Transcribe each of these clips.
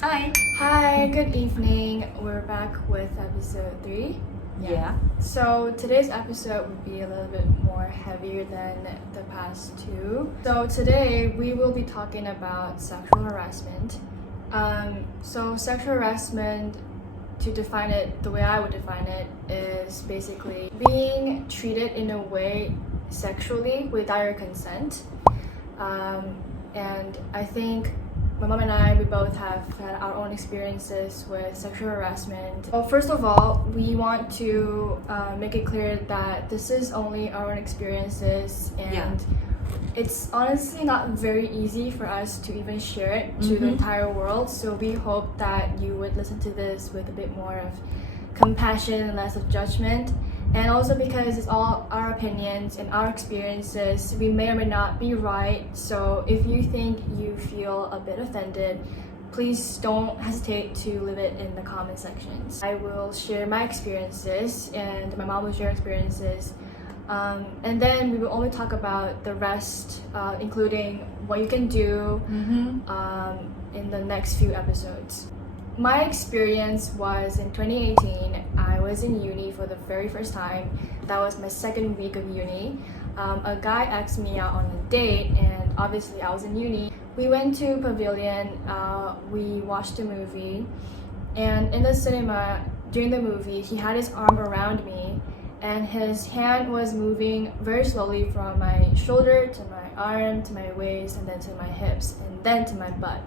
Hi. Hi, good evening. We're back with episode 3. Yeah. So today's episode would be a little bit more heavier than the past two. So today we will be talking about sexual harassment. So sexual harassment, to define it the way I would define it, is basically being treated in a way sexually without your consent. And I think my mom and I, we both have had our own experiences with sexual harassment. Well, first of all, we want to make it clear that this is only our own experiences, and it's honestly not very easy for us to even share it to the entire world. So we hope that you would listen to this with a bit more of compassion and less of judgment. And also because it's all our opinions and our experiences, we may or may not be right. So if you think you feel a bit offended, please don't hesitate to leave it in the comment sections. I will share my experiences and my mom will share experiences. And then we will only talk about the rest, including what you can do in the next few episodes. My experience was in 2018. I was in uni for the very first time. That was my second week of uni. A guy asked me out on a date, and obviously I was in uni. We went to Pavilion, we watched a movie, and in the cinema, during the movie, he had his arm around me, and his hand was moving very slowly from my shoulder to my arm, to my waist, and then to my hips, and then to my butt.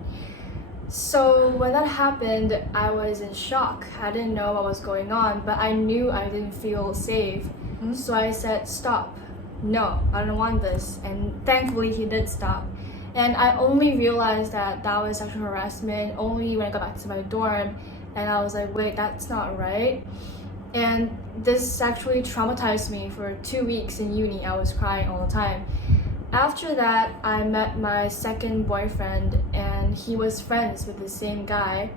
So when that happened, I was in shock. I didn't know what was going on, but I knew I didn't feel safe. So I said, stop. No, I don't want this. And thankfully he did stop. And I only realized that that was sexual harassment only when I got back to my dorm. And I was like, wait, that's not right. And this actually traumatized me for 2 weeks in uni. I was crying all the time. After that, I met my second boyfriend, and he was friends with the same guy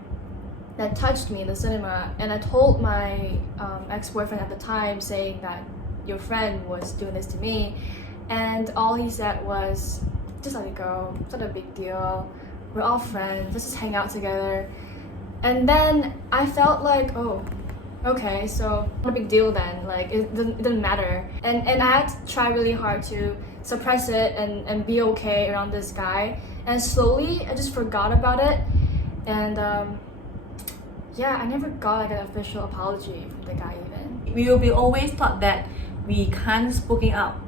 that touched me in the cinema. And I told my ex-boyfriend at the time, saying that your friend was doing this to me. And all he said was, just let it go, it's not a big deal. We're all friends, let's just hang out together. And then I felt like, oh, okay, so not a big deal then, like it doesn't matter. And I had to try really hard to suppress it and be okay around this guy. And slowly I just forgot about it. And I never got like an official apology from the guy even. We will be always taught that we can't speaking up.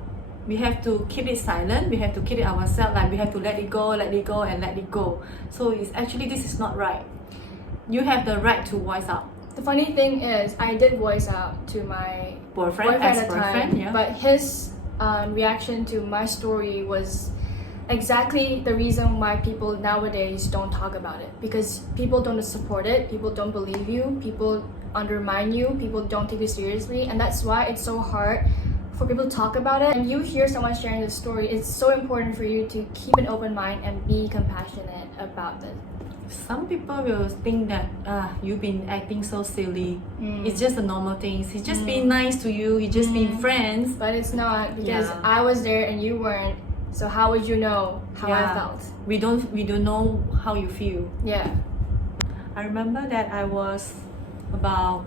We have to keep it silent. We have to keep it ourselves. Like we have to let it go, and let it go. So it's actually this is not right. You have the right to voice out. The funny thing is, I did voice out to my boyfriend at the time, but his reaction to my story was exactly the reason why people nowadays don't talk about it, because people don't support it, people don't believe you, people undermine you, people don't take you seriously, and that's why it's so hard for people to talk about it. And you hear someone sharing this story, it's so important for you to keep an open mind and be compassionate about it. Some people will think that you've been acting so silly. It's just a normal thing. He's just being nice to you. He's just being friends. But it's not, because I was there and you weren't. So how would you know how I felt? We don't know how you feel. Yeah. I remember that I was about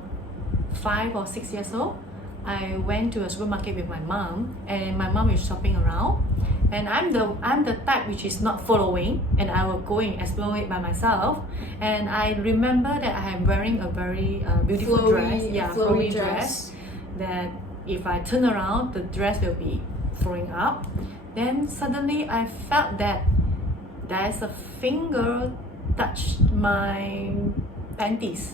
5 or 6 years old. I went to a supermarket with my mom, and my mom is shopping around. And I'm the type which is not following, and I will go and explore it by myself. And I remember that I am wearing a very beautiful flowy dress. That if I turn around, the dress will be throwing up. Then suddenly I felt that there's a finger touched my panties.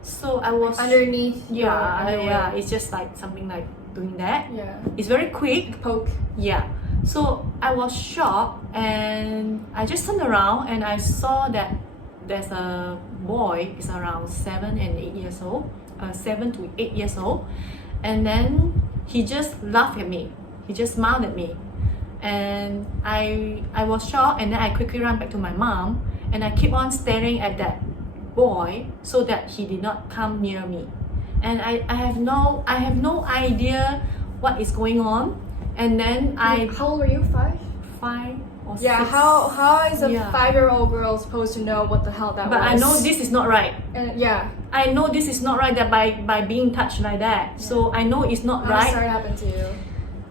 So I was underneath. It's just like something like doing that. Yeah. It's very quick. Poke. Yeah. So I was shocked, and I just turned around and I saw that there's a boy, is around 7 and 8 years old, 7 to 8 years old, and then he just laughed at me. He just smiled at me, and I was shocked, and then I quickly ran back to my mom, and I keep on staring at that boy so that he did not come near me. And I have no idea what is going on. And then How old were you? 5? 5, or Yeah, 6. how is a Yeah. 5-year-old girl supposed to know what the hell that But was? I know this is not right. And yeah, I know this is not right that by being touched like that. So I know it's not I'm right. sorry it happened to you.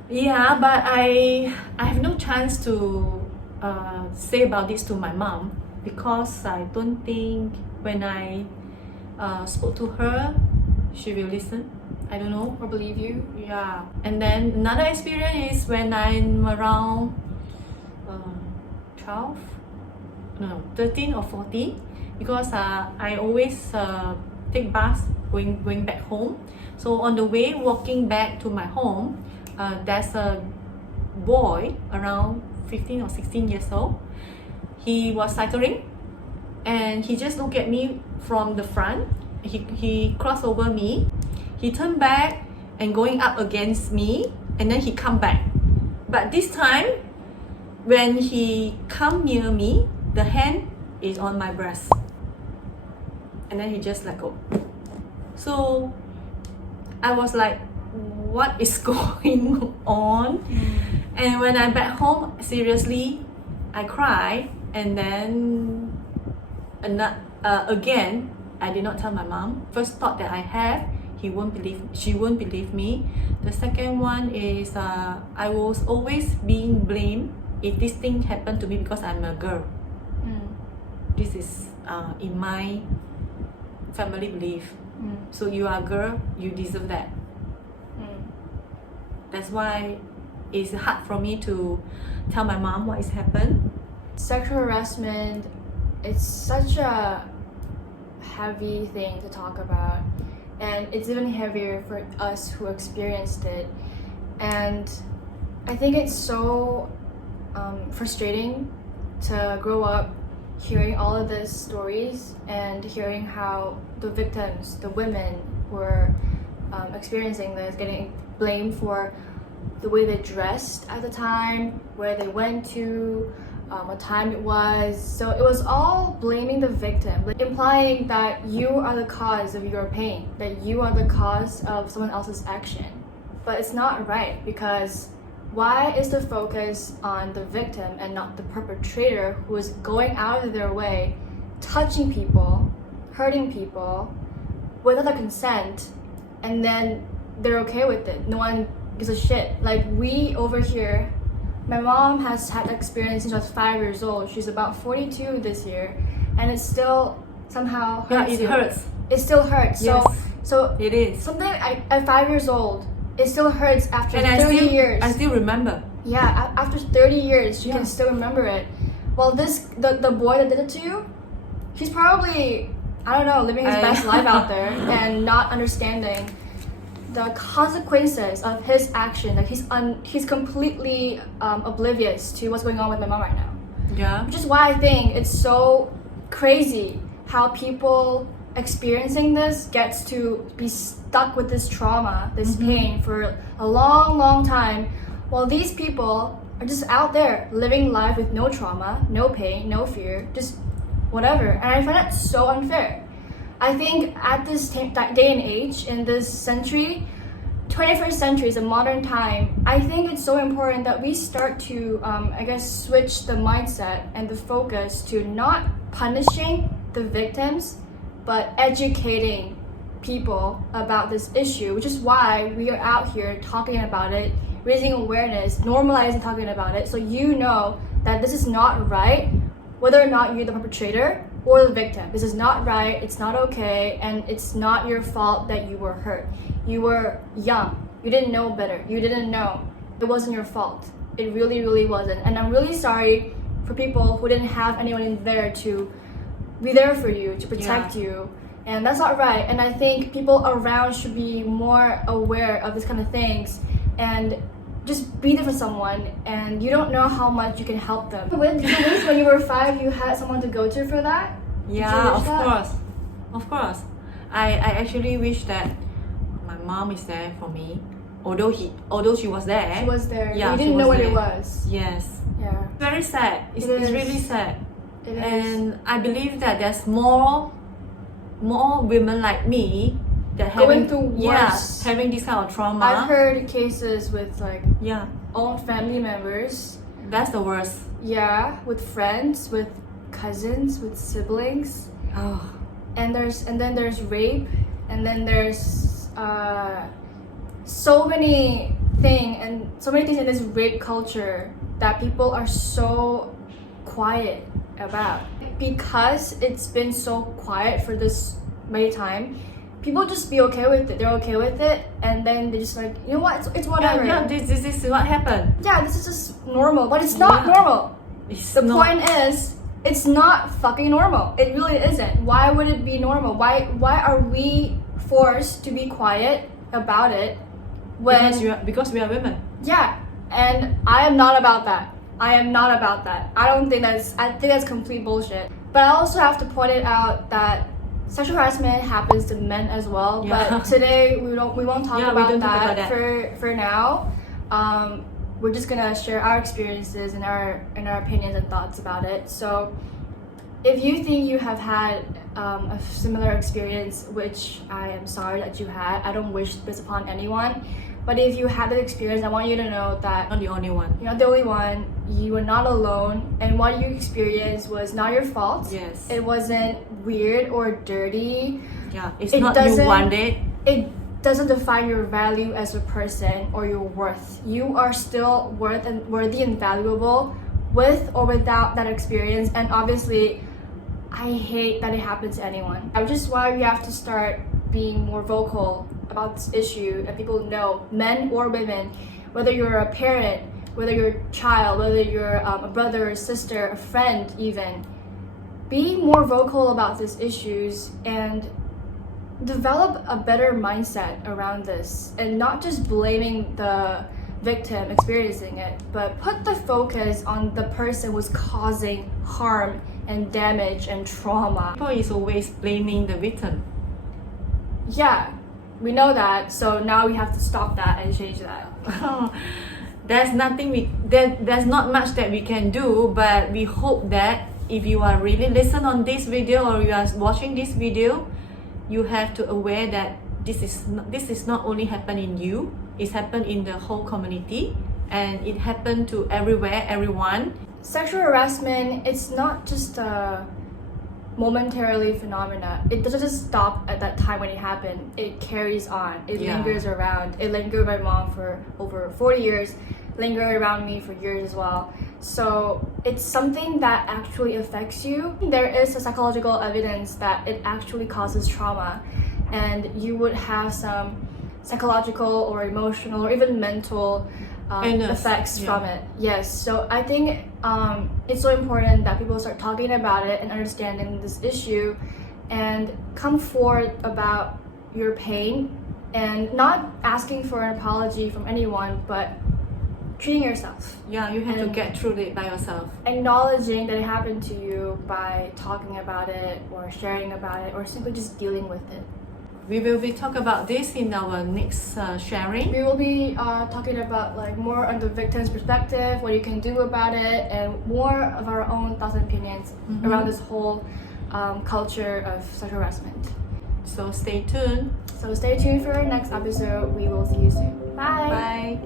Yeah, but I have no chance to say about this to my mom because I don't think when I spoke to her, she will listen. I don't know. Or believe you. Yeah. And then another experience is when I'm around 12, no, 13 or 14, because I always take bus going back home. So on the way walking back to my home, there's a boy around 15 or 16 years old. He was cycling and he just looked at me from the front. He crossed over me. He turned back and going up against me, and then he come back. But this time, when he come near me, the hand is on my breast. And then he just let go. So I was like, what is going on? And when I'm back home, seriously, I cry. And then again, I did not tell my mom. First thought that I have, she won't believe me. The second one is I was always being blamed if this thing happened to me because I'm a girl. This is in my family belief. So you are a girl, you deserve that. That's why it's hard for me to tell my mom what has happened. Sexual harassment, it's such a heavy thing to talk about, and it's even heavier for us who experienced it. And I think it's so frustrating to grow up hearing all of these stories and hearing how the victims, the women who were experiencing this, getting blamed for the way they dressed at the time, where they went to, what time it was. So it was all blaming the victim, like implying that you are the cause of your pain, that you are the cause of someone else's action. But it's not right, because why is the focus on the victim and not the perpetrator who is going out of their way, touching people, hurting people without their consent, and then they're okay with it? No one gives a shit. Like, we over here, my mom has had experience since she was 5 years old. She's about 42 this year, and it still somehow hurts. Yeah, it hurts. It still hurts. Yes, so it is. something at 5 years old, it still hurts after And 30 years. I still remember. Yeah, after 30 years, you Yeah. can still remember it. Well, the boy that did it to you, he's probably, I don't know, living his best life out there and not understanding the consequences of his action. Like, he's completely oblivious to what's going on with my mom right now. Yeah. Which is why I think it's so crazy how people experiencing this gets to be stuck with this trauma, this pain for a long, long time, while these people are just out there living life with no trauma, no pain, no fear, just whatever. And I find that so unfair. I think at this day and age, in this century, 21st century is a modern time, I think it's so important that we start to, switch the mindset and the focus to not punishing the victims, but educating people about this issue, which is why we are out here talking about it, raising awareness, normalizing talking about it, so you know that this is not right, whether or not you're the perpetrator or the victim. This is not right, it's not okay, and it's not your fault that you were hurt. You were young, you didn't know better, you didn't know. It wasn't your fault. It really, really wasn't. And I'm really sorry for people who didn't have anyone in there to be there for you, to protect you. And that's not right. And I think people around should be more aware of this kind of things and just be there for someone, and you don't know how much you can help them. When you were 5, you had someone to go to for that? Yeah, of course. I actually wish that my mom is there for me. Although she was there. She was there. Yeah, you didn't know what there. it was. Yes. Yeah. Very sad. It's is. really sad. It is. And I believe that there's more women like me that Going through worse. having this kind of trauma. I've heard cases with like Yeah, own family members. that's the worst. Yeah, with friends, with cousins, with siblings. Oh, And then there's rape, and then there's so many things in this rape culture that people are so quiet about. Because it's been so quiet for this many time, people just be okay with it. They're okay with it, and then they just like, you know what, it's whatever. yeah, this is what happened. Yeah, this is just normal, but it's not Yeah. normal. It's The not- point is, it's not fucking normal. It really isn't. Why would it be normal? Why are we forced to be quiet about it when because we are women. yeah, and I am not about that. I am not about that. I think that's complete bullshit. But I also have to point it out that sexual harassment happens to men as well. Yeah. But today we won't talk Yeah, we about don't talk that, about that. for now. We're just gonna share our experiences and our opinions and thoughts about it. So if you think you have had a similar experience, which I am sorry that you had, I don't wish this upon anyone. But if you had that experience, I want you to know that Not the only one. you're not the only one. You are not alone, and what you experienced was not your fault. Yes. It wasn't weird or dirty. Yeah, it's It not you doesn't- want it. It doesn't define your value as a person or your worth. You are still worthy and valuable with or without that experience. And obviously, I hate that it happens to anyone. Which is why we have to start being more vocal about this issue, and people know, men or women, whether you're a parent, whether you're a child, whether you're a brother or sister, a friend even, be more vocal about these issues and develop a better mindset around this, and not just blaming the victim experiencing it, but put the focus on the person who's causing harm and damage and trauma. People is always blaming the victim. Yeah, we know that, so now we have to stop that and change that. There's not much that we can do, but we hope that if you are really listen on this video or you are watching this video, you have to aware that this is not only happen in you, it's happened in the whole community, and it happened to everywhere, everyone. Sexual harassment, it's not just a momentarily phenomena. It doesn't just stop at that time when it happened. It carries on. It Yeah. lingers around. It lingered my mom for over 40 years, lingered around me for years as well. So it's something that actually affects you. There is a psychological evidence that it actually causes trauma, and you would have some psychological or emotional or even mental effects yeah. from it. Yes, so I think it's so important that people start talking about it and understanding this issue, and come forward about your pain, and not asking for an apology from anyone, but treating yourself, Yeah, you have to And- get through it by yourself. acknowledging that it happened to you by talking about it or sharing about it or simply just dealing with it. We will be talk about this in our next sharing. We will be talking about like more on the victim's perspective, what you can do about it, and more of our own thoughts and opinions around this whole culture of sexual harassment. So stay tuned. So stay tuned for our next episode. We will see you soon. Bye. Bye.